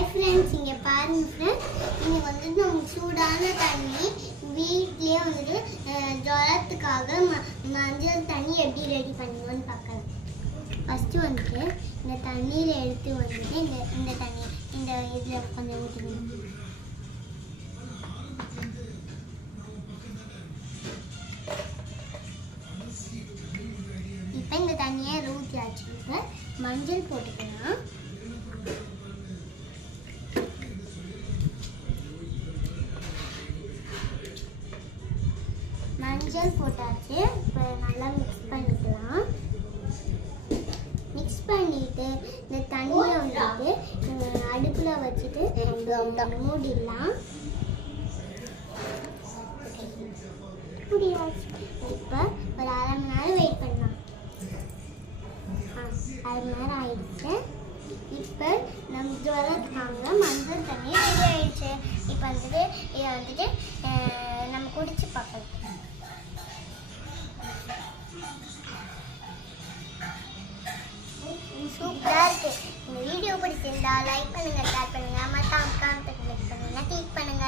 Hi friends, இங்கே பாருங்க friends, இங்கே வந்துட்டு நமக்கு சூடான தண்ணி வீட்லேயே வந்துட்டு ஜுரத்துக்காக மஞ்சள் தண்ணி எப்படி ரெடி பண்ணுவோன்னு பார்க்கலாம். ஃபஸ்ட்டு வந்துட்டு இந்த தண்ணியில் எடுத்து வந்துட்டு இந்த தண்ணி இந்த இதில் கொஞ்சம் ஊற்றிக்கணும். இப்போ இந்த தண்ணியை ஊற்றியாச்சு. இப்போ மஞ்சள் போட்டுக்கலாம். மஞ்சள் போட்டாச்சு. இப்போ நல்லா மிக்ஸ் பண்ணிக்கலாம். மிக்ஸ் பண்ணிட்டு இந்த தண்ணியை வந்துட்டு அடுப்பில் வச்சுட்டு மூடிடலாம். இப்போ ஒரு அரை மணி நேரம் வெயிட் பண்ணலாம். அரை மணி நேரம் ஆயிடுச்சு. இப்போ நம்ம ஜுரத்துக்காக மஞ்சள் தண்ணி ரெடி ஆயிடுச்சு. இப்போ வந்துட்டு இதை வந்துட்டு நம்ம குடிச்சு பார்க்கலாம். சூப்பராக இருக்கு. இந்த வீடியோ பிடிச்சிருந்தா லைக் பண்ணுங்க, ஷேர் பண்ணுங்க, மறக்காம கமெண்ட் பண்ணுங்க, கிளிக் பண்ணுங்க.